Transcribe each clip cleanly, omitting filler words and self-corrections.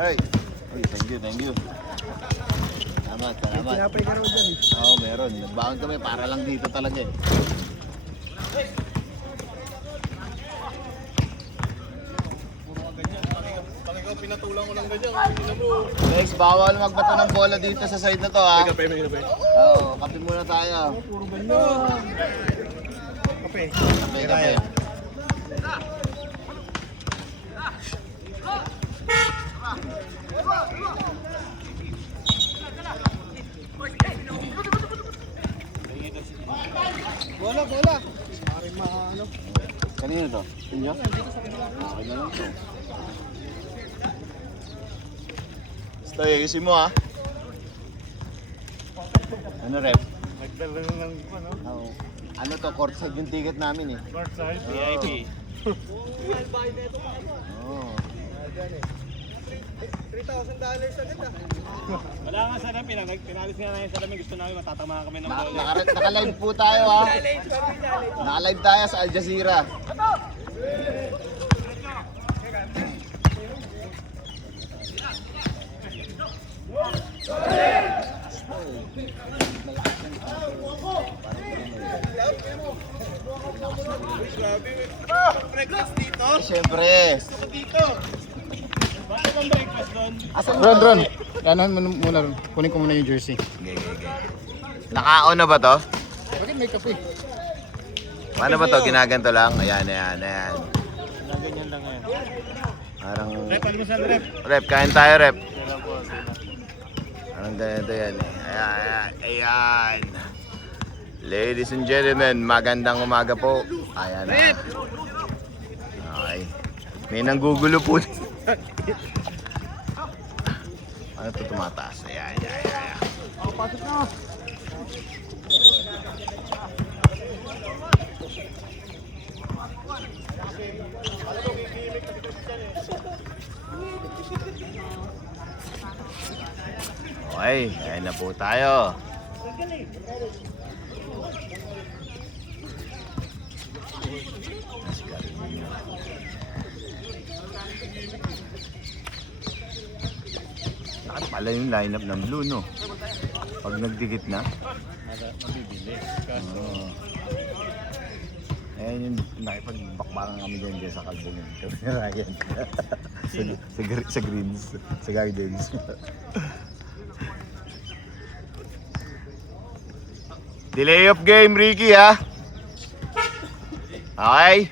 Ay, thank you, thank you. Salamat, salamat. Pinapay ka raw dyan eh. Oo, meron. Nagbaon kami para lang dito talaga eh. Pinatulang ko lang ganyan. Next, bawal magbato ng bola dito sa side na to ha. Kape. Oo, kape muna tayo. Puro ganyan. Kape. Kape, kape. Bola. Maring maano. Kanino to? Inyo? Okay na lang to. Stoy, ayusin mo ha. Ano rep? Nagdala ng ano? Oo. Ano to? Courtside yung ticket namin eh. Courtside. VIP. Oo. $3,000 agad ah. Wala nga sa namin, pinalis nga namin sa namin, gusto namin matatama kami ng bola. Naka-live po tayo ha. Naka-live tayo sa Al Jazeera. Breakfast dito? Siyempre. Dito. Bakit ang breakfast doon? Ron. Ganahan mo muna ron. Kunin ko muna yung jersey. Naka-on na ba to? Bakit may kape? Paano ba to? Ginaganto lang? Ayan. Ganyan lang ngayon. Parang... Rep, almusal rep. Rep, kain tayo rep. Kailan po. Parang ganito yan eh. Ayan. Ladies and gentlemen, magandang umaga po. Ayan na. Okay. May nanggugulo po. Ano ito tumataas? Ayan. Pasok na. Okay, ayan na po tayo. Lahat pala yung lineup ng blue, no? Pag nagdikit na. Mabibili. Oo. Ayan yung nakipagbakbakan kami dyan sa Kalbungin. Kami ni Ryan. sa Greens. Sa Gardens. Delay of game, Ricky, ha? Okay?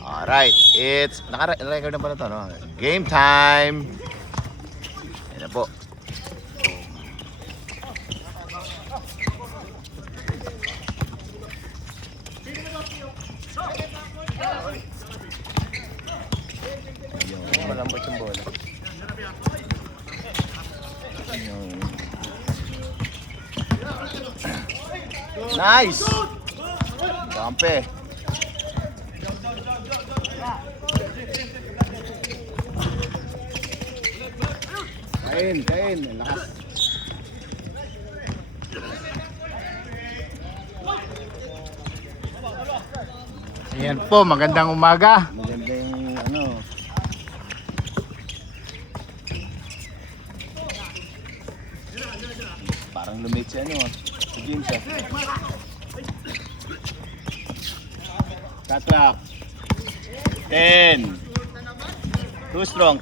Alright. It's... Naka-record na pala ito, no? Game time! Ayan na po. Malambot yung bola. Nice! Kampe. Kain. Lakas. Ayan po, magandang umaga. Maganda yung ano. Parang lumit si ano. Si James ah. Shot clock. 10. Too strong.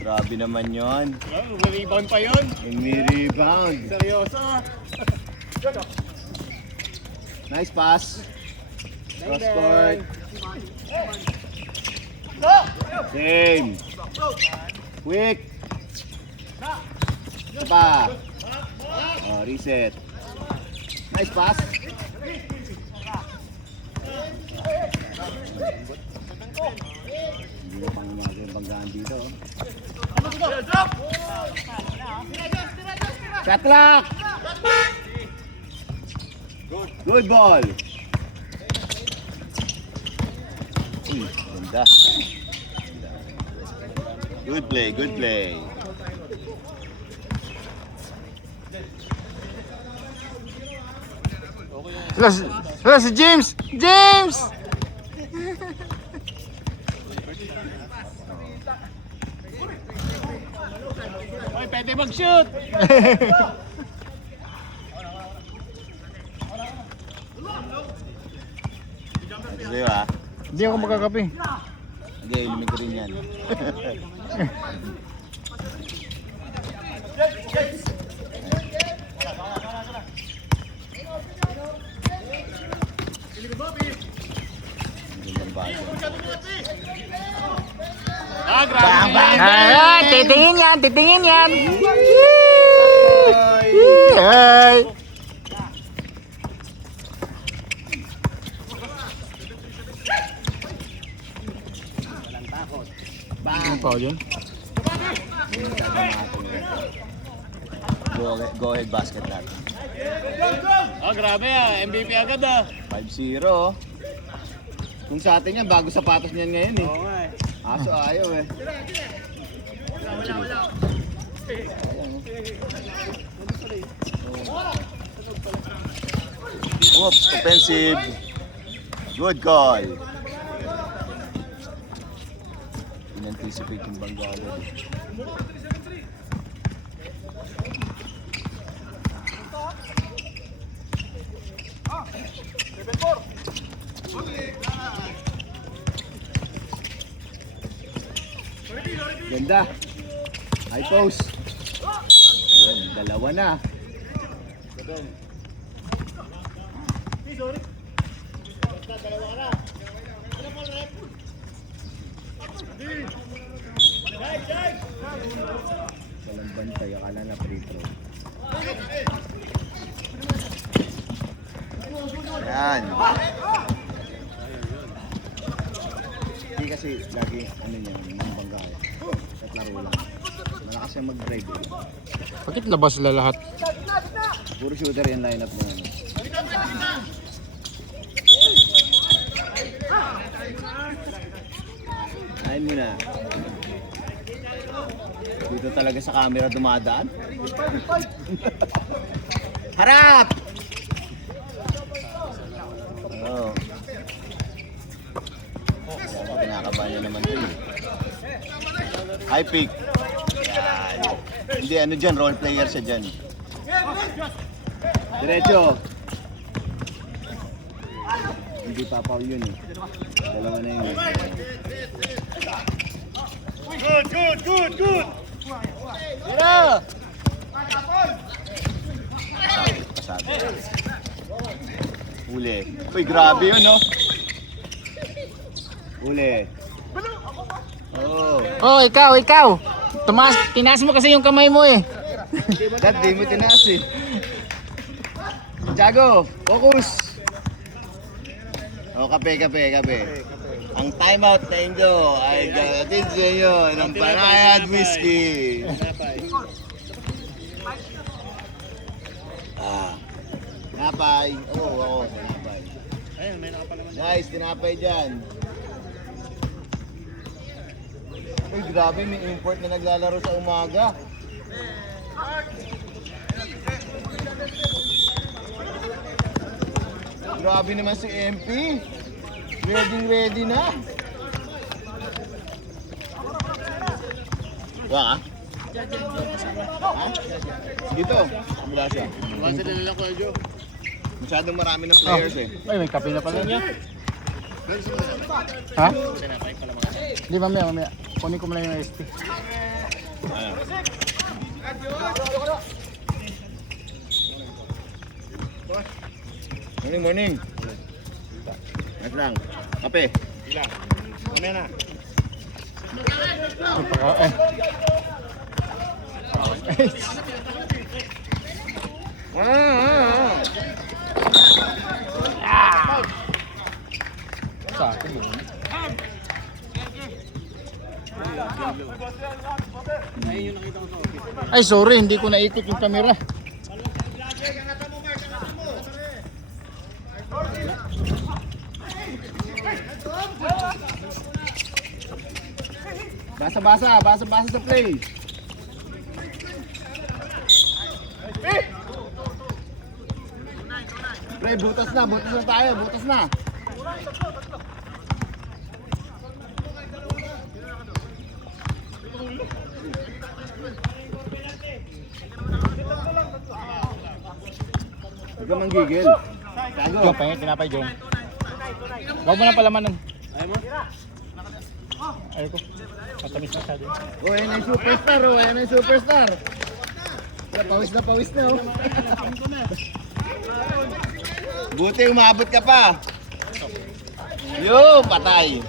Grabe naman yon. May rebound pa yun. May rebound. Seryoso. Nice pass. Cross court. Same. Quick. Pa. Oh, reset. Nice pass. Hindi na pang umaga yung banggaan dito. Shot clock. Good ball. Uy, ganda. Good play. Wala si James! Oy, pwede mag-shoot! Sa'yo ah. Hindi ako magkakape. Hindi, inumin ko rin yan. Ah, grabe! Ay, titingin yan, titingin yan. Ay. Ano pa yun? Go ahead basket natin. Ah, grabe ah. MVP agad ah. 5-0. Kung sa atin yan, bago sapatos niyan ngayon eh. Oo nga eh. Aso ayaw eh. Oops, offensive. Good call. In-anticipate yung bangga agad. Ganda. High post. Yan, dalawa na. Walang bantay, akala na free throw. Yan. Hindi kasi lagi ano niya, mambangga eh. At laro lang. Malakas siya mag-drive eh. Bakit labas sila lahat? Puro shooter yung lineup niya. Ayun mo na. Dito talaga sa camera dumadaan. Harap! Oh. Kinakabahan niya naman din. High pick. Yan. Hindi, ano dyan, role player siya dyan. Diretso. Hindi pa foul yun eh. Dalawa na yun. Good! Tira! Pasabi. Huli. Uy, grabe yun, no? Huli. Oh. Oh, ikaw. Tinaas mo kasi yung kamay mo eh. Dad, di mo tinaas eh. Tiago, focus! Oh, kape. Ang timeout na inyo ay gagatin sa inyo ng Panayad Whiskey. Tinapay. Oo, tinapay. Ayun, may nakapalaman. Nice, tinapay dyan. Uy, grabe, may import na naglalaro sa umaga. Grabe naman si MP. Ready na. Wala ka? Ha? Dito. Mula siya. Basta na lang ko, Joe. Masyadong marami ng players eh. Ay, may kape na pala niya. Ha? Hindi, mamaya. Kunin ko muna yung ST. Ano? Morning. Nice lang. Kape. Ilang. Mamaya na. Sa akin. Ay, sorry, hindi ko naikot yung camera. Basa sa play. Pre, butas na tayo, butas na. ka manggigil. Tago. Jong, pahingit, tinapay, Jong. Huwag mo na palamanan. Ayaw mo? Ayaw ko. Matamis na sabi. Oh, ayan ang superstar, oh. Ayan ang superstar. Pawis na, oh. Buti umabot ka pa. Yo, patay.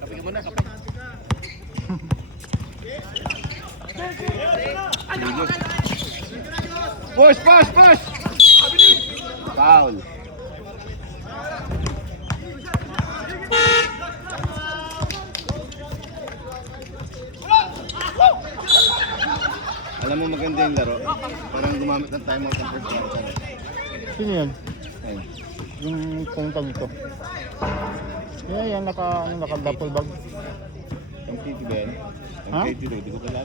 Kape ka muna, kape. Push, push, push! Foul. Alam mo maganda yung laro. Parang gumamit ng timeout ng first quarter. Sino yan? Ayun. Yung puntag ito. Yan, naka-duffel bag. Ang titi ba yan? Ang Ha? titi daw, di ko pala.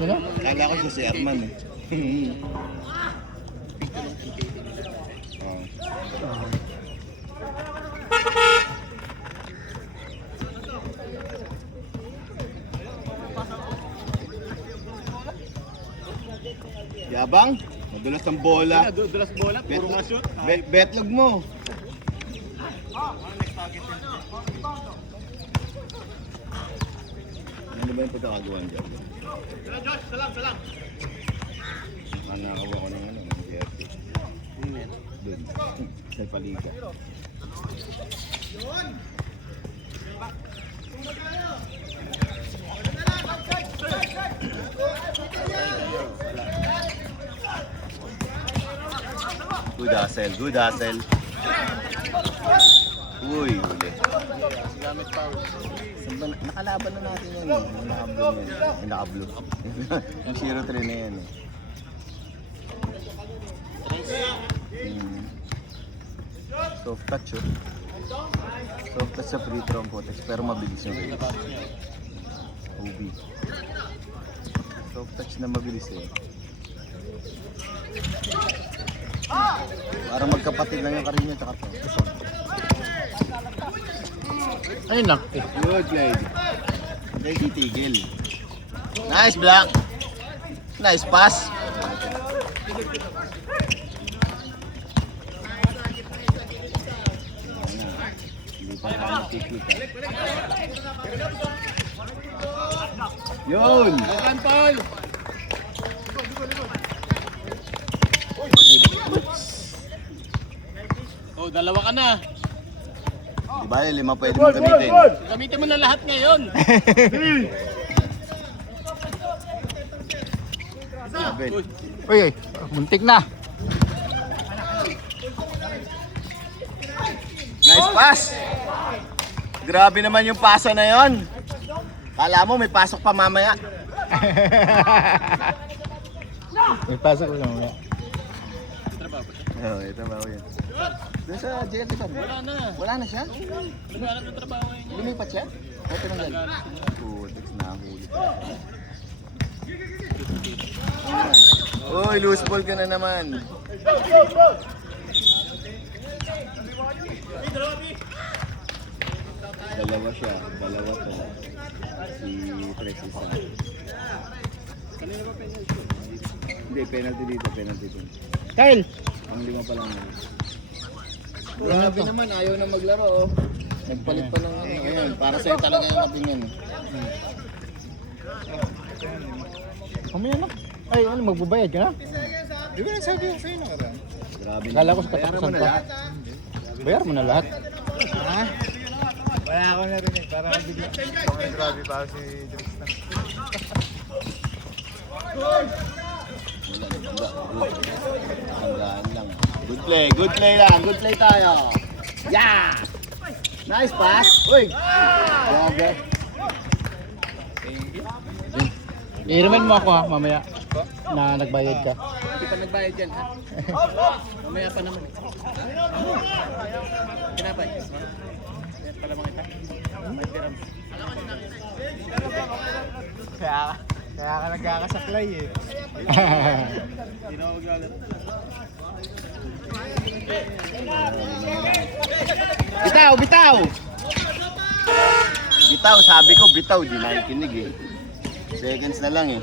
Sino? Kala ko siya si Arman eh. Oh. Yabang, madulas ang bola. Dulas bola, puro nga shoot. Betlog mo. Ano ba yung pagkakagawa dyan? Josh, salam. Nakakuha ko ng ano, ng GFT. Doon, sa paliga. Good hustle, good hustle. Uy, huli. Gamit foul. Nakalaban na natin yan. Nakablo yan. Ay, nakablo. Yung 0-3 na yan. Soft touch oh. Soft touch sa free throw ang Kotex pero mabilis yung release. OB. Soft touch na mabilis eh. Para magkapatid lang yung Carino at to. Ay, nakti. Good play. Hindi titigil. Nice block. Nice pass. Hindi pa nakikita. Yun! Kantol! Oh, dalawa ka na. Di ba, 5 pwede mo gamitin. Gamitin mo na lahat ngayon. Sabi. Uy, muntik na. Nice pass! Grabe naman yung pasa na yon. Kala mo may pasok pa mamaya. May pasok ko lang. Oo, ito ba yun? Doon sa jail ito. Wala na. Wala na siya? Naghanap ng trabaho ngayon. Lumipat siya? O tinanggal? Putex na huli. Uy, loose ball ka na naman. Dalawa siya, dalawa to. Si Tracy sa. Hindi, penalty dito, penalty dito. Kyle! Ang 5 pa lang. Grabe naman, ayaw na maglaro oh. Nagpalit pa ng ano. Ayan, para sa'yo talaga yung opinion. Kamaya na. Ay, ano, magbabayad ka na? Di ba sabi ko sa'yo na karaan? Grabe. Kala ko sa Bayaran mo katapusan na pa. lahat. Bayar mo na lahat. Ha? Wala ako narinig. Parang bigla. Grabe pa si Tristan. Hanggaan lang. Good play lang. Good play tayo. Yeah! Nice pass. Uy! Grabe. I-remind mo ako ha, mamaya. Na nagbayad ka. Hindi pa nagbayad yan, ha? Mamaya pa naman. Kinapay. Yan pala mga ita. Kaya ka nagkakasaklay eh. Hindi na ako magalit. Bitaw, bitaw! Bitaw, sabi ko bitaw. Di nakikinig eh. Seconds na lang eh.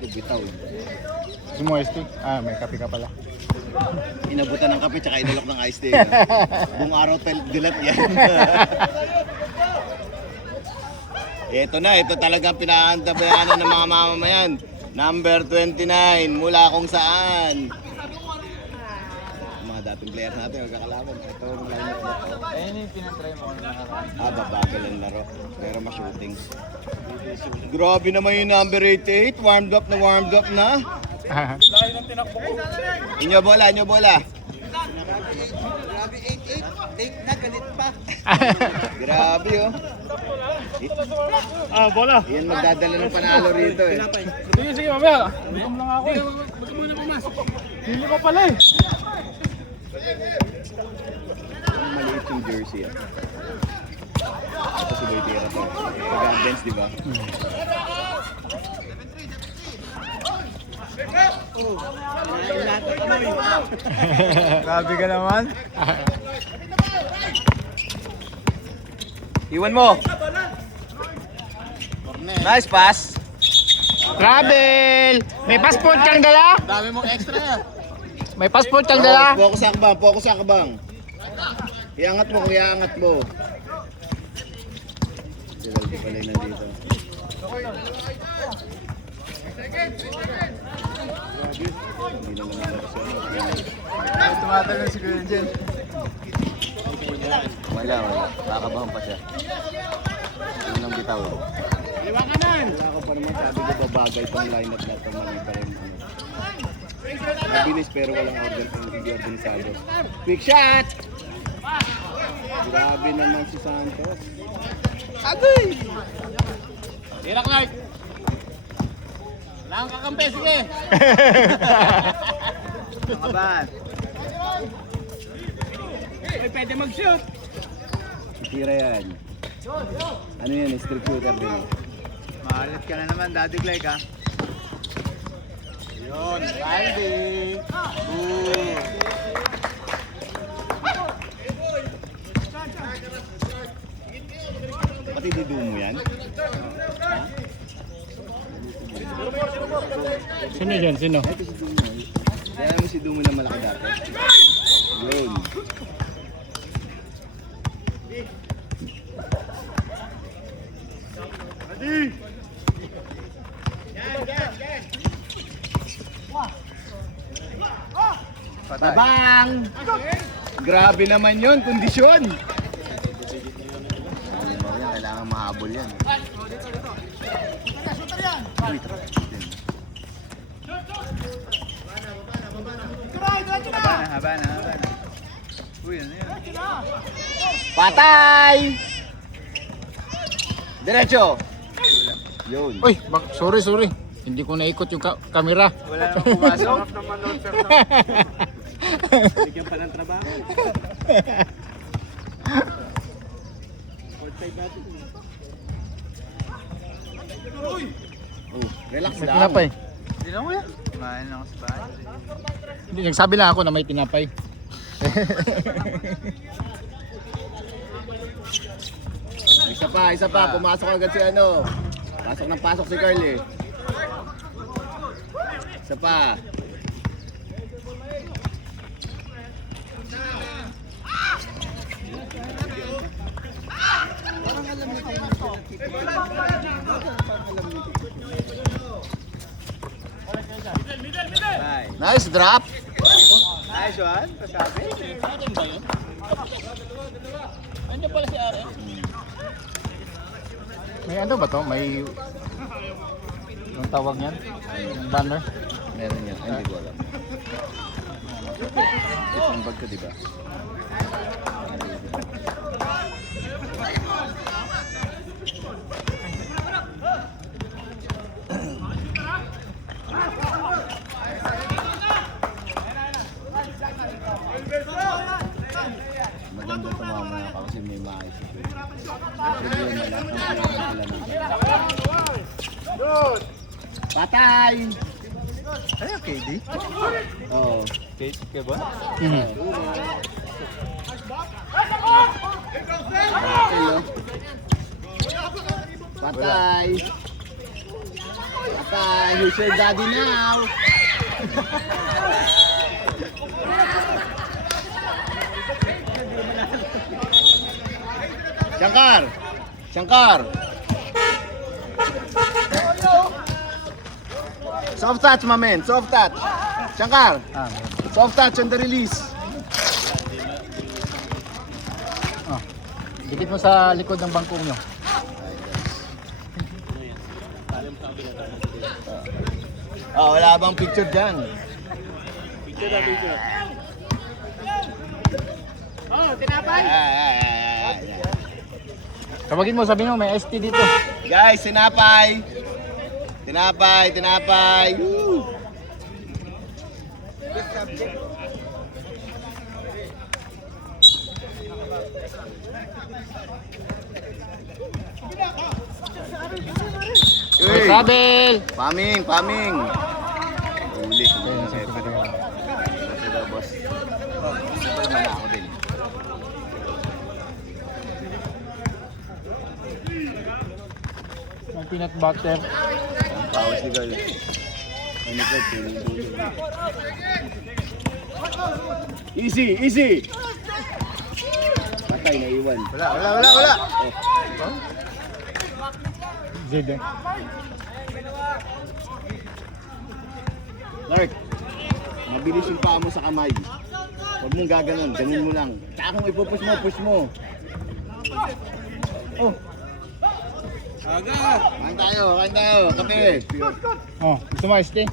ko bitaw. Gusto mo iced tea? Ah, may kape ka pala. Inabutan ng kape tsaka inulok ng iced tea. Buong araw dilat yan. Ito na, ito talagang pinakantabayanan ng mga mamamayan. Number 29, mula kung saan. Mga dating players natin, magkakalaban. Ito yung lineup na to. Ayun yung pinatry mo na nakaraan. Babagal ang laro. Pero ma-shooting. Grabe naman yung number 88. Warmed up na. Layo ng tinakbo ko. Inyo bola. Grabe 8-8. Late na, galit pa. Grabe oh. Ah, bola. Yan magdadala ng panalo rito eh. Sige, mamaya. Bikom lang ako eh. Huwag muna pumasok. Hindi pa pala eh. Ang maliit yung jersey ah. Ito si Boy Tira to. Pag-advance diba? Grabe ka naman. Iwan mo! Nice pass! Travel! May passport kang dala? Dami mong extra yan. May passport kang dala? Focus sa akbang. Iangat mo. Di pala yung nandito. Hindi naman nalapos. Tumatalon si Kuya Jen. Wala. Kakabahan pa siya. Yun ang bitaw. Iwakanan! Wala ko pa naman sabi ko babagay tong lineup na ito. Mali pa rin. Mabilis pero walang order kung hindi organisado. Quick shot! Grabe naman si Santos. Agoy! Tira, Clark! Wala kang kakampi, sige! Kaban. Ay, pwede mag-shoot! Tira yan. Ano yan? Strip shooter din. Maalat ka na naman, Daddy Glek ha. Yun, Randy. Pati dudu mo yan? Sino yan? Sino? Ito si Dumo. Kaya mo si Dumo na malaki dati. Yun. Patay. Bang! Grabe naman yun, kondisyon. Kailangan mahabol yan. Habana. Uy, ano yun? Patay! Diretso! Yun. Uy, sorry. Hindi ko naikot yung camera. Wala nang pumasok. Bigyan pa ng trabaho. Oh, relax May lang. tinapay. Hindi lang kuya. Kumain lang ako sa bahay. Hindi, nagsabi lang ako na may tinapay. Isa pa. Pumasok agad si ano. Pasok si Carly. Isa pa. Bye. Nice drop. Nice one. Pasabi. May ano ba to? May... Anong tawag niyan? Yung banner? Meron yan. Ay, hindi ko alam. Ito ang bag ko, di ba? Maganda tumama ka kasi may maisip yun. Kasi yun, patay! Ay, KD? Oo. KD ka ba? Mhm. Patay! Papa, who's your daddy now? Shankar! Shankar! Soft touch, my man. Soft touch. Shankar! Soft touch on the release. Dikit mo sa likod ng bangko nyo. Wala bang picture dyan? Picture na picture. Tawagin mo, sabi mo, may ST dito. Guys, tinapay! Tinapay, tinapay! Woo! May travel! Paming, paming! Uli. Boss. Gusto pa naman ako din. May peanut butter. Pawas ni Gal. Ano ka, easy, easy! Patay, naiwan. Wala. Zed eh. Lark, mabilis yung paa mo sa kamay. Huwag mong gaganon, ganun mo lang. Tsaka kung ipupush mo, push mo. Oh. Kain tayo, kape. Oh, gusto mo ST?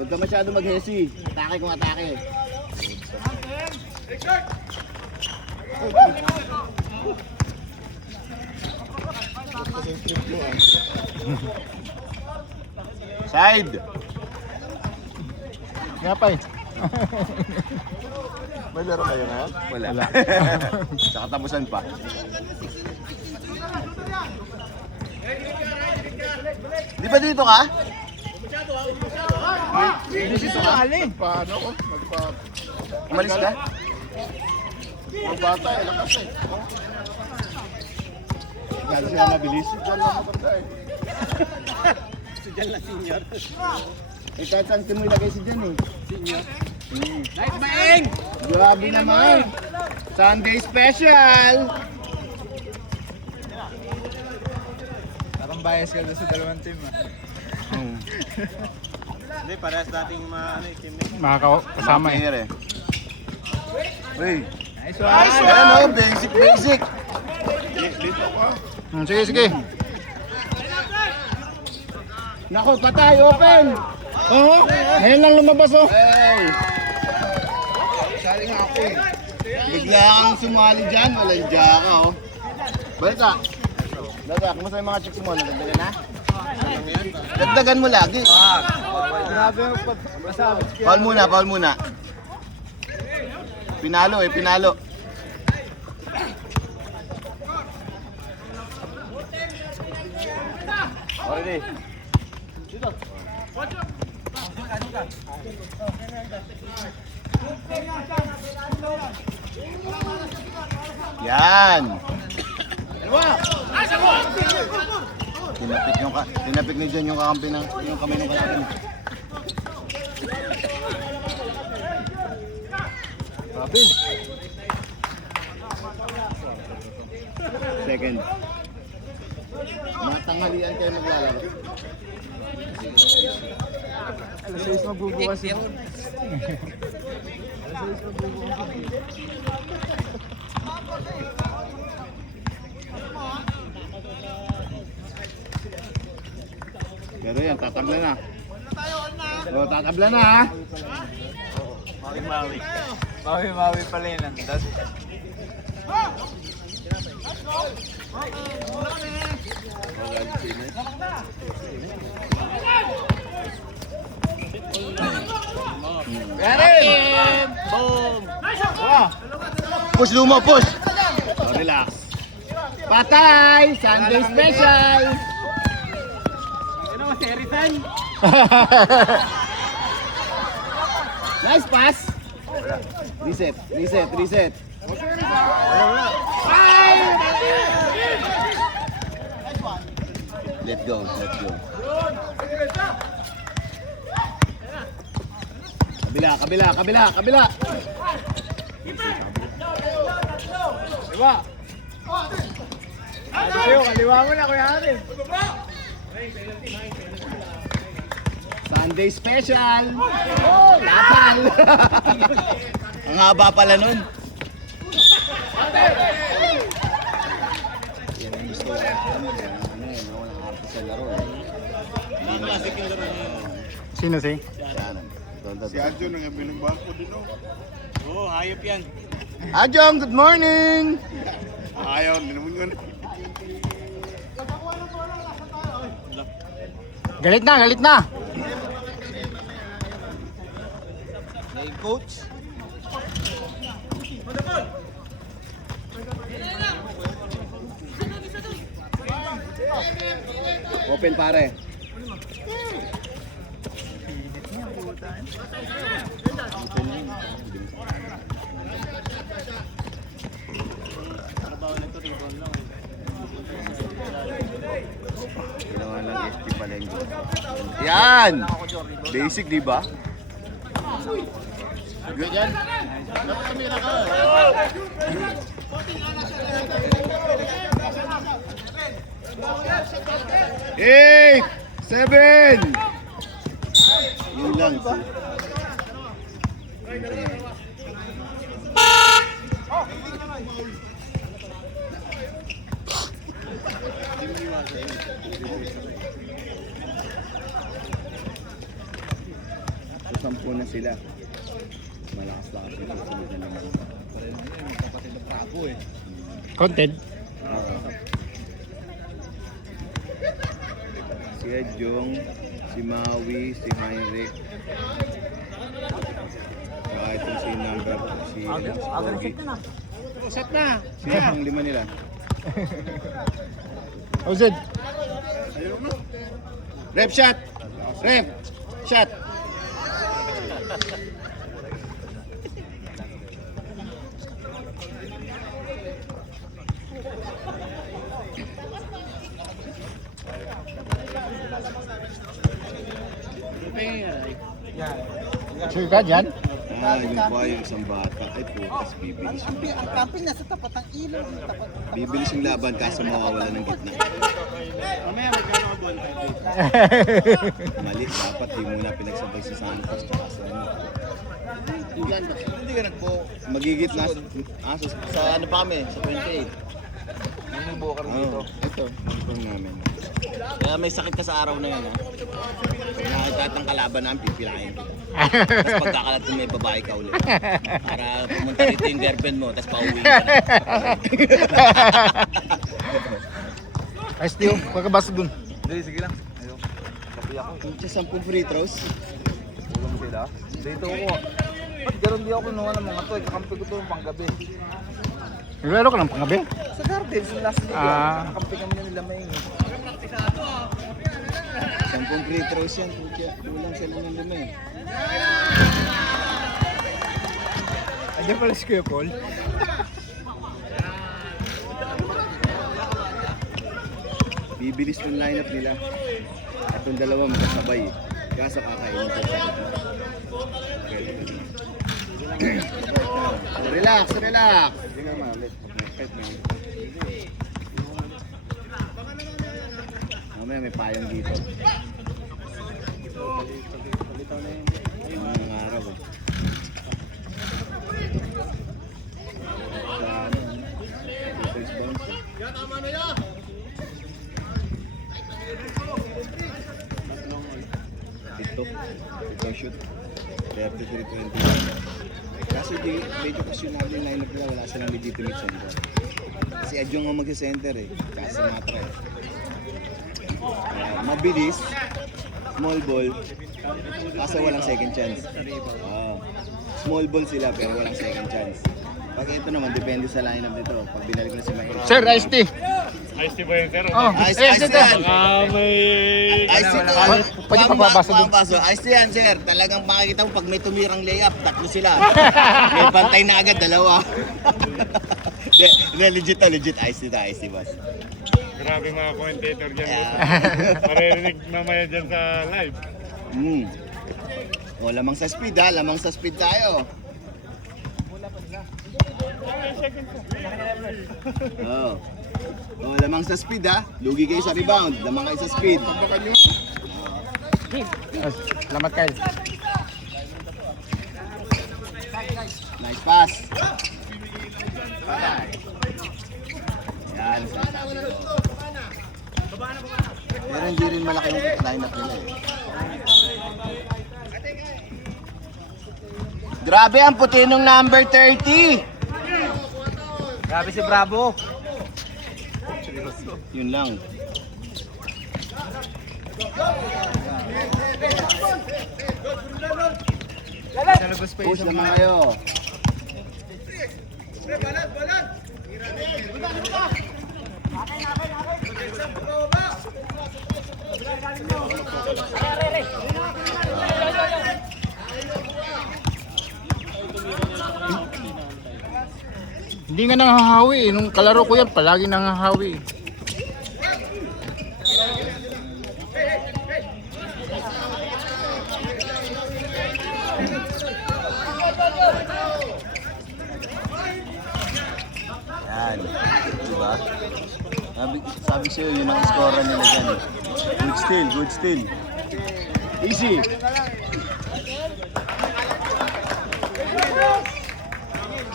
Huwag ka masyado mag-hesi. Atake kung atake. Side! Nga pa eh. May laro kayo ngayon? Wala. Tsaka tapusan pa. Di ba dito ka? Dito ka? Paano ko? Umalis ka? Mga bata eh, lakas eh. Gano'n siya mabilis. Diyan lang matanda eh. Si Jan lang senior. Eh, kahit saan mo ilagay si Jan eh. Senior. Nice maing! Grabe naman! Sunday special! Parang bias ka doon sa dalawang team ah. Hindi, parehas dating mga teammate. Kasama eh. Player eh. Uy! Nice Ayan o, basic! Dito ko. Sige. Nako, patay, open! Oo, ngayon lang lumabas oh. Hey! Sali nga ako eh. Bigla kang sumali dyan, walang jaka oh. Balita! Kumusta yung mga chicks mo? Nadagdagan na? Dagdagan mo lagi. Grabe yung pagmasabit kaya. Paul muna. Pinalo. Okay. Yan. Tinapik ni John yung kakampi ng yung kamay ng kalapin. Robin. Second. Matanghalian kayo maglalaro. Alas 6 magbubukas yun. Pero yan, tatabla na. O, tatabla na ha. Mawi-mawi. Mawi-mawi pala yun. That's... Boom! Push Lumo, push! O, relax. Patay! Sunday special! Ano mo, Serisan? Nice pass! Reset. Let's go. Kabila. Diba? Ano sa'yo, kaliwa mo na, Kuya Hanin. Sunday special! Lapal! Ang haba pala nun. Yan ang gusto ko. Walang arte sa laro. Hindi na. Classic yung laro niya. Sino si? Si Adjong nangabil ng bako din. Oo, hayop yan. Adjong, good morning! Ayaw, hindi naman yun. Galit na! Coach. Open pare. Trabaho nito, rebound lang. Ginawa lang SP Palenggo. Yan! Basic, di ba? Good yan. Dapat tumira ka. Eight! 7! Yun lang. So, 10 na sila. Malakas-lakas sila. Sunod na naman. Content. Si Adjong, si Maui, si Heinrich. Ito si number, si Pogi. Set na! Sino ang 5 nila? Ozed. Rep shot! Rep! Shot! Sure ka dyan? Yun pa yung isang bata. Ay putas, bibilis yung Ang camping nasa tapat ng ilog. Tapat. bibilis yung laban kaso mawawala ng gitna. Mamaya magkano ka buwan? Mali, dapat di muna pinagsabay si Santos tsaka sa ano. Hindi ka nagpo. Magigit na sa ano pa kami, sa 28. Ano buo ka Ito, ito namin. Kaya may sakit ka sa araw na yun, ha? Pag nakita ng kalaban namin, pipilahin kita. Tapos pagkakalat may babae ka ulit. Para pumunta dito yung girlfriend mo, tapos pauwi ka na. Ayos tiyo, pagkabasa dun. Hindi, sige lang. Ayaw. Kapi ako. Sa 10 free throws. Tulong sila. Dito ako. Ba't gano'n di ako kinuha ng mga to? Kakampi ko to yung panggabi. Naglaro ka ng pangabi? Sa Gardens, yung last league. Kakampi kami na nila maingin. 10 free throws yan, pucha. Kulang sila ng 5 eh. Andiyan pala si Kuya Paul. Bibilis yung lineup nila. At yung dalawa magkasabay eh. Kaso kakainin ko. Relax, relax. Hindi nga malit. Mamaya may payong dito. Ang araw eh. Ito shoot 33-20. Kaso medyo questionable yung lineup nila, wala silang legitimate center. Si Adjong ang mag-center eh, kasi Matra eh. Mabilis, small ball, kaso walang second chance. Small ball sila pero walang second chance. Pag ito naman, depende sa lineup nito. Pag binalik na si Mike. Sir, Ice T. Ice tea ba yun, sir? Oh, Ice Ice T T. yan! May... Ice T to! Pwede pa babasa dun. Ice T yan, sir! Talagang makikita mo pag may tumirang layup, 3 sila. May pantay na agad, 2. Legit Ice T to, Ice T boss. Grabe mga commentator dyan. Maririnig mamaya dyan sa live. O, lamang sa speed ha. Lamang sa speed tayo. Oh. Oh, lamang sa speed ha. Lugi kayo sa rebound. Lamang kayo sa speed. Salamat Kyle. Nice pass. Yan. Pero hindi rin malaki yung line-up nila eh. Grabe ang puti nung number 30. Grabe si Bravo. Yun lang. Sa labas pa Push naman kayo. Hindi nga nangahawi eh. Nung kalaro ko yan, palagi nangahawi. Yan. Diba? Sabi sa'yo, yun ang score nila dyan. Good steal, good steal. Easy.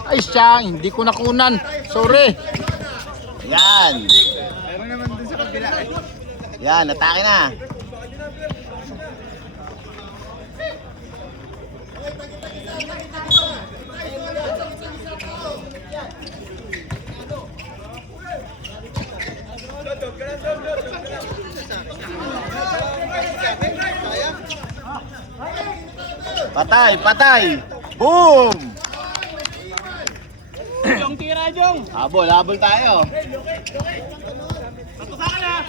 Ay siya, hindi ko nakunan. Sorry. Yan. Meron naman dun sa kabila eh. Yan, atake na. Patay, patay. Boom! Jong, tira, Jong! Habol, habol tayo. Patusakan na!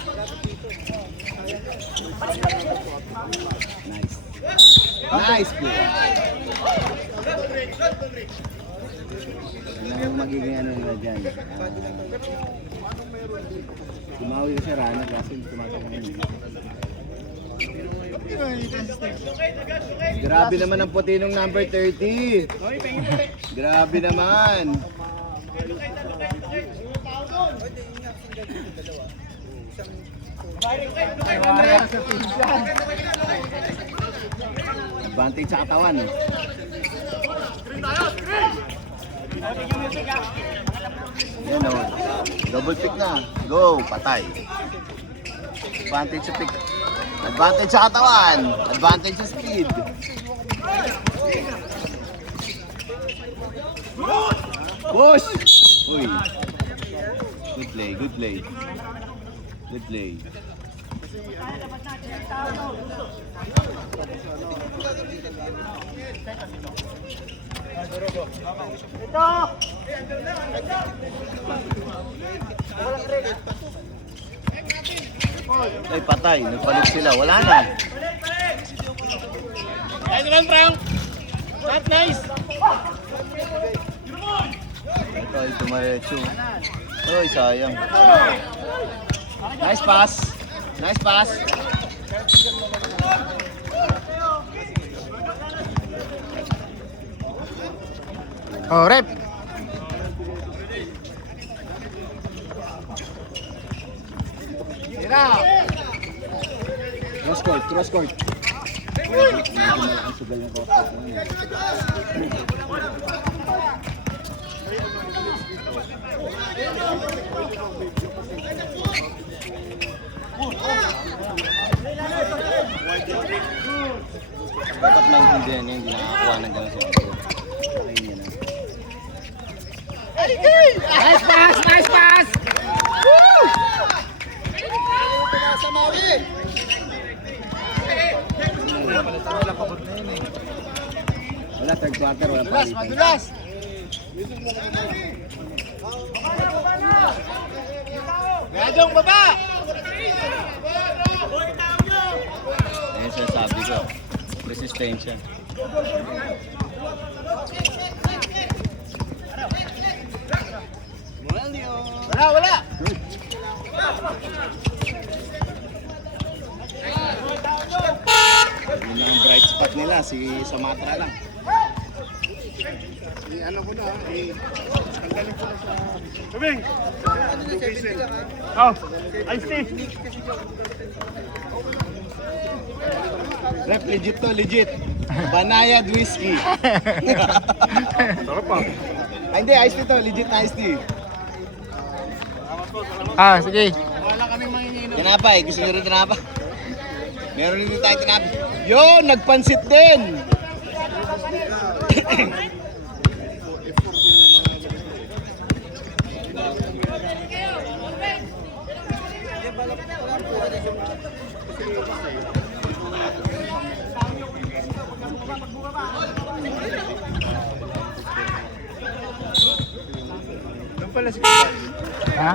Nice play. Ano ang magiging ano nila dyan? Tumawi ko si Rana kasi tumatawag yun. Grabe naman ang puti ng number 30. Grabe naman. Advantage sa katawan. Yan o. Double pick na. Go. Patay. Advantage sa pick. Advantage sa katawan. Advantage sa speed. Push! Uy. Good play, good play. Good play. Ay, patay. Nagpalit sila. Wala na. Nice run, Frank! Shot, nice! Ito ay tumaretso. Uy, sayang. Nice pass. Nice pass. Oh, rep. Cross court, cross court. Ang sugal ng cross court. Dapat maintindihan niya, hindi nakakuha ng gano'n sa mga. Nice pass! Nice pass! Woo! Wala, third quarter, wala pa rin. Madulas! Gajong baba! Ayun sinasabi ko. Resistensya. Wala, wala! favorite nila, si Sumatra lang. Tubing! Oh, ice tea! Rep, legit to, legit. Banayad whiskey. Sarap pa. Ay, hindi, iced tea to, legit na iced tea. Ah, sige. Tinapay, gusto nyo rin tinapay? Meron din tayo tinapay. Yo, nagpansit din! Doon pala si Kuya. Ha?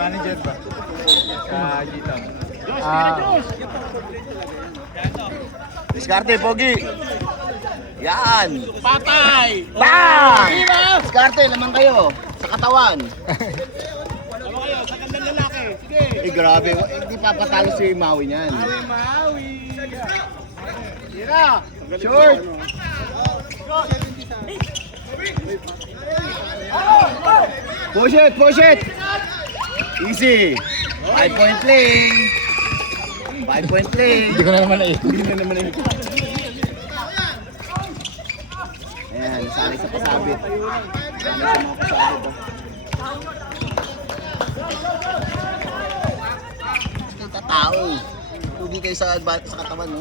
Manager ba? Sa Gita. Diskarte, Pogi! Yan! Patay! Bang! Diskarte, lamang kayo. Sa katawan. Ano kayo? Sa gandang lalaki. Sige! Eh, grabe. Hindi papatalo si Maui niyan. Maui! Short! Push it! Push it! Easy! 5-point play! 5-point play! Hindi ko na naman naikot. Hindi na naman ito. Ayan, nasanay sa pasabit. Nasanay sa mga pasabit. Kita tao. Hindi kayo sa katawan, no?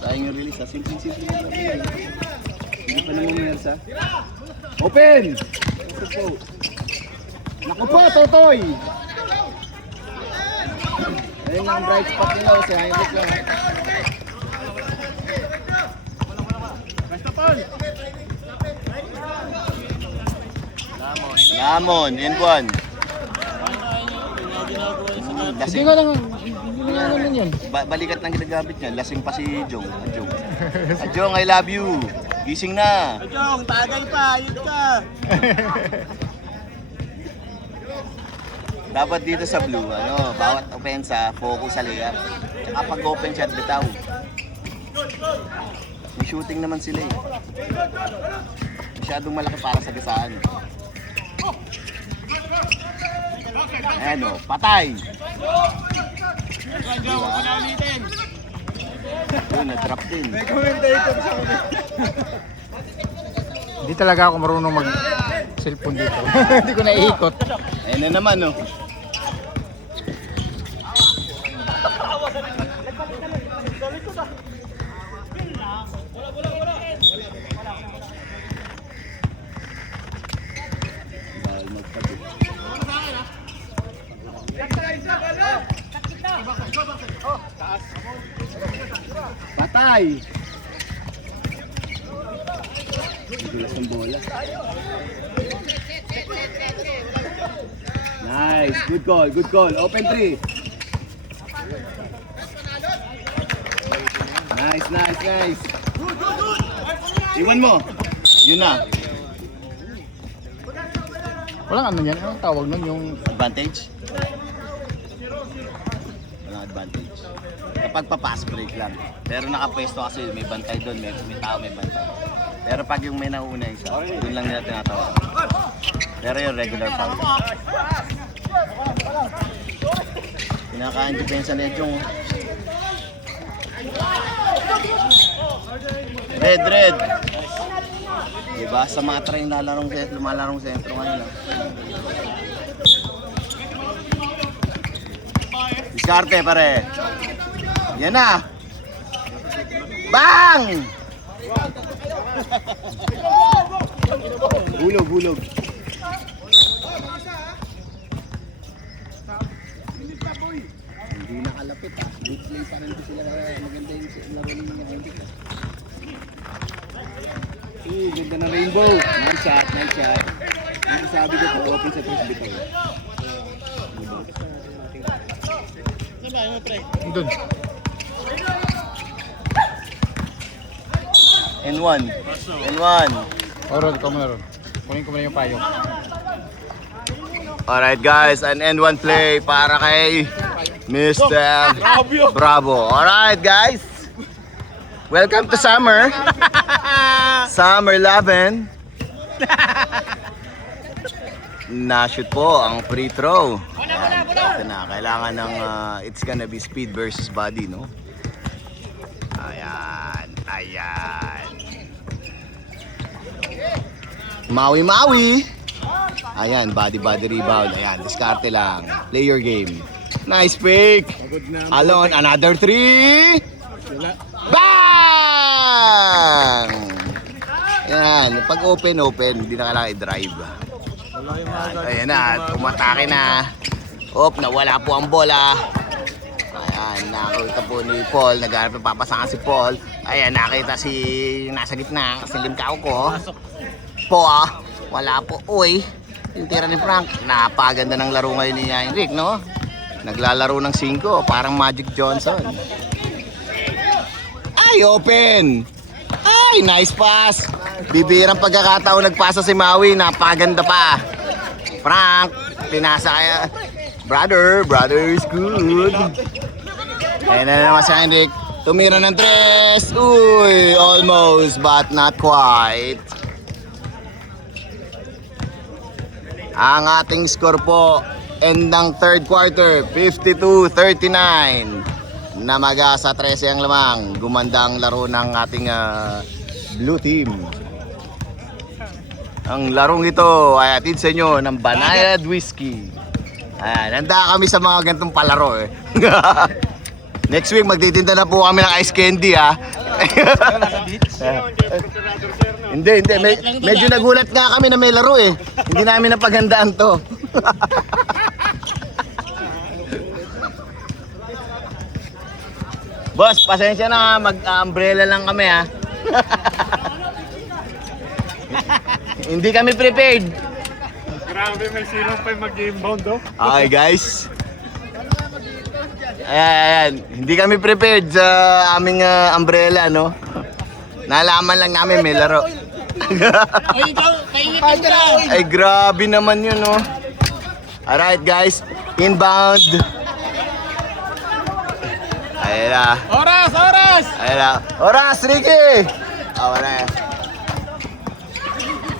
Sayang yung release, ha? Simple-simple lang. Hindi pa naman mersa. Open! Naku po, Totoy! Ayun ang bright spot nila, si Heinrich lang. Lamon, N1. Hindi Lasing. nga naman yun. Balikat ng ginagamit niya. Lasing pa si Jong. Adjong. Adjong, I love you. Gising na. Jong, tagal pa! Ayun ka! Dapat dito sa blue, bawat opensa, focus sa layup. Tsaka pag open shot, bitaw. May shooting naman sila eh. Masyadong malaki para sa gasaan. Ayan o, patay! Jong, huwag ko na ulitin! Yun, na-drop din. May commentator sa kanya. Hindi talaga ako marunong mag-cellphone dito. Hindi ko naiikot. Ayan na naman o. Bawal magpagod. Patay! Nagulas ng bola. Nice, good call, good call. Open 3. Nice, nice, nice. Iwan mo. Yun na. Walang ano yan. Anong tawag nun? Yung... Advantage? Walang advantage. Kapag pa-pass break lang. Pero nakapwesto kasi may bantay doon, may tao may bantay. Pero pag yung may nauna isa, doon lang nila tinatawag. Pero yung regular foul. Kinakain depensa na yung Red. Diba? Sa mga train lumalarong sentro ngayon lang. Diskarte pare. Yan na. Bang! Hulog. Hindi nakalapit ah. Good play pa rin sila. Maganda yung laro ninyo. Ganda na rainbow. Nice shot. Ang sabi ko po, open sa first bitaw. Doon. N1. Oro, ikaw mo na ron. Kunin ko muna yung payong. Alright guys, an N1 play para kay Mr. Bravo. Alright guys. Welcome to summer. Summer 11. Na-shoot po ang free throw. Ayan, ito na. Kailangan ng it's gonna be speed versus body, no? Ayan. Ayan. Maui-maui. Ayan, body rebound. Ayan, diskarte lang. Play your game. Nice fake. Alon, another 3. Bang! Ayan, pag open, hindi na kailangan i-drive. Ayan na, tumatake na. Nawala po ang bola. Ayan, nakita po ni Paul. Naghanap ng papasangan si Paul. Ayan, nakita si nasa gitna. Kasi limkao ko. Wala po. Uy, yung tira ni Frank. Napaganda ng laro ngayon ni Heinrich, no? Naglalaro ng 5, parang Magic Johnson. Ay, open! Ay, nice pass! Bibirang pagkakataon nagpasa si Maui. Napaganda pa. Frank, pinasa kaya. Brother is good. Ayan na naman si Heinrich. Tumira ng 3. Uy, almost but not quite. Ang ating score po, end ng third quarter, 52-39. Namaga sa 13 ang lamang. Gumanda ang laro ng ating blue team. Ang larong ito ay atid sa inyo ng Banayad Whiskey. Ayan, handa kami sa mga ganitong palaro eh. Next week magtitinda na po kami ng ice candy ha. Hindi. Medyo nagulat nga kami na may laro eh. Hindi namin napaghandaan to. Boss, pasensya na, mag-umbrella lang kami ha. Hindi kami prepared. Grabe, may 0-5 mag-inbound do. Okay guys. Ayan. Hindi kami prepared sa aming umbrella, no? Nalaman lang namin may laro. Ay, grabe naman yun, no? Alright guys, inbound. Ayan na. Oras! Ayan na. Oras, Ricky! Wala.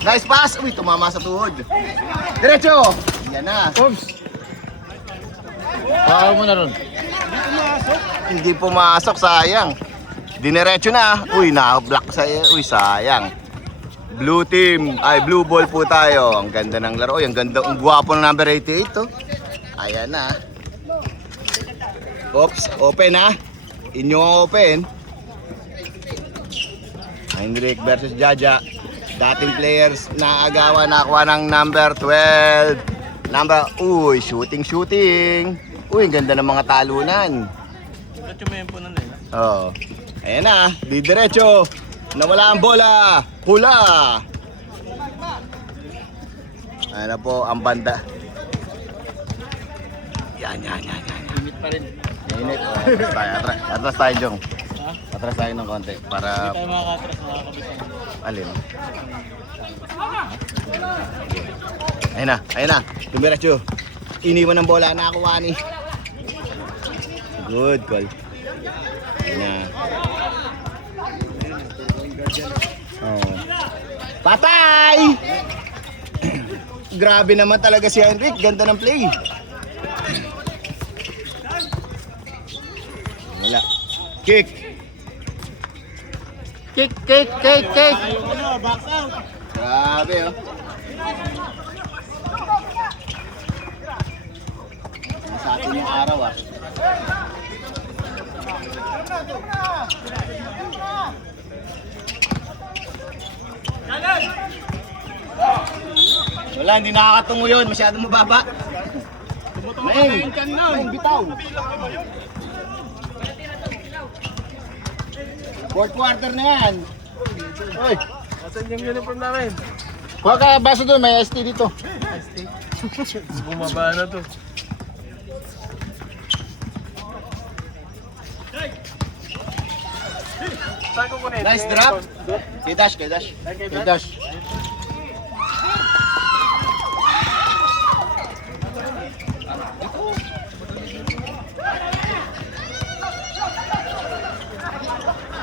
Nice pass! Uy, tumama sa tuhod. Diretso! Yan na. Oops! Baka mo na ron. Hindi pumasok, sayang. Diniretso na. Uy, na-block sa uy, sayang. Blue team, blue ball po tayo. Ang ganda ng laro. Ang ganda, ang guwapo ng number 88 to. Ayan na. Oops, open ha. Inyo ang open. Heinrich versus Jaja. Dating players na agawan, nakakuha ng number 12. Uy, shooting. Uy, ang ganda ng mga talunan. Oo. Ayan na, di diretso. Nawala ang bola. Hula. Ayan na po ang banda. Yan. Init pa rin. Init. Atras tayo, Jong. Atras tayo ng konti para... Tayo makakatras, makakabisan. Alin? Ayun na. Tumiretso. Iniwan ng bola, nakakuha ni. Good call. Ayun na. Patay! Grabe naman talaga si Heinrich. Ganda ng play. Wala. Kick. Box out! Grabe oh. Nasa atin yung araw ah. Wala, hindi nakakatungo yun. Masyadong mababa. Maing, bitaw. Fourth quarter na yan. Oy! Asan yung uniform namin? Kuha ka baso doon, may ST dito. Bumaba na to. Saan ko kunin? Nice drop. Kay Dash. Hey, Dash.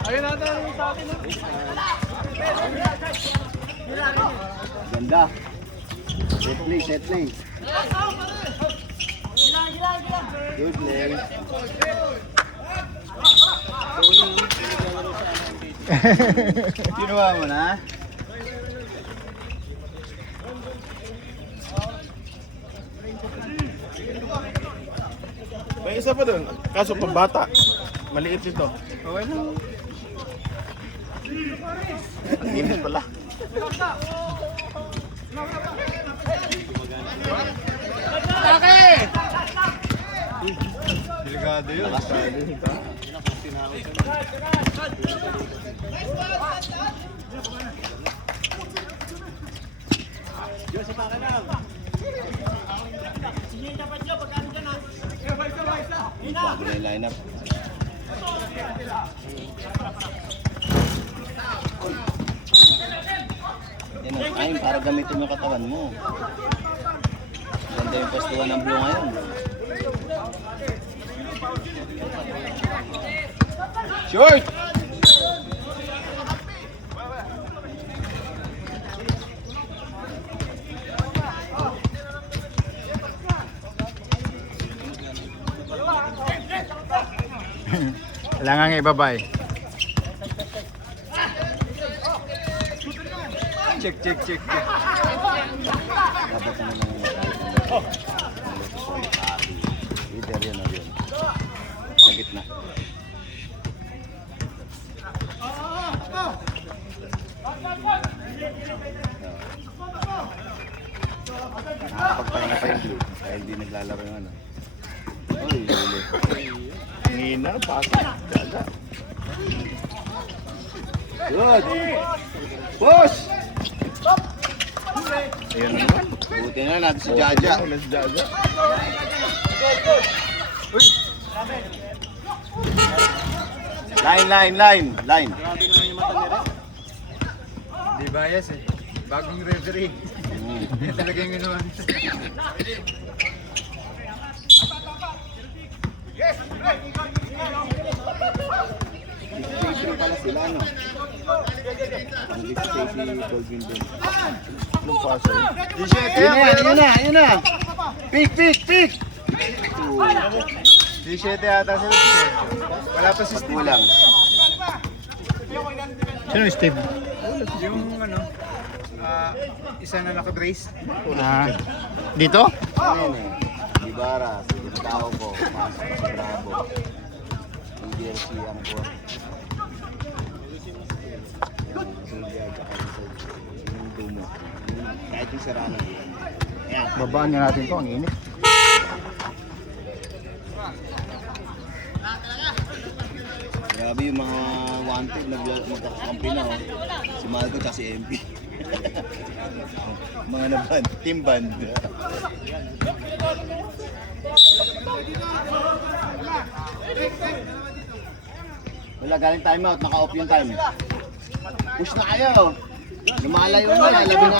Ayun natin. Da. Set play, set play. Good play. Ginawa mo na? May isa pa doon. Kaso pambata. Maliit ito. Okay na. Ang init pala. Delikado yun. Bago na yung lineup. Yan ang time para gamitin yung katawan mo. Ganda yung postuhan ng blue ngayon. Short! Kailangan ibabay. Check. Dapat naman ang leader yun o yun. Sa gitna. Nakakapagpahinga pa yung blue dahil di naglalaro yung ano. Uy, huli. Hina, pasok. Gaga. Good! Push! Ayun naman. Buti na natin si Jaja. Let's Jaja. Line. Di bias eh. Bagong referee. Yan talaga yung ginawa. Station pala sila, no? Ang list si Colvin doon. Anong paso? Ayun na! Pick! 17 yata sila. Wala pa si Steve. Kulang. Sino yung Steve? Yung ano, isa na naka-brace. Ah, dito? Ayun eh. Ibarra, si tao ko, pasok si Bravo. Yung DLC ang ko. Yung Julia, tsaka yung Dumo. Kahit yung Serrano. Ayan. Babaan niya natin to, ang init. Grabe yung mga wanted magkakampi na oh. Si Malco at si MP. Mga na-band, team band. Wala, galing time out, naka-off yung time. Push na kayo. Lumalayo na, labi na.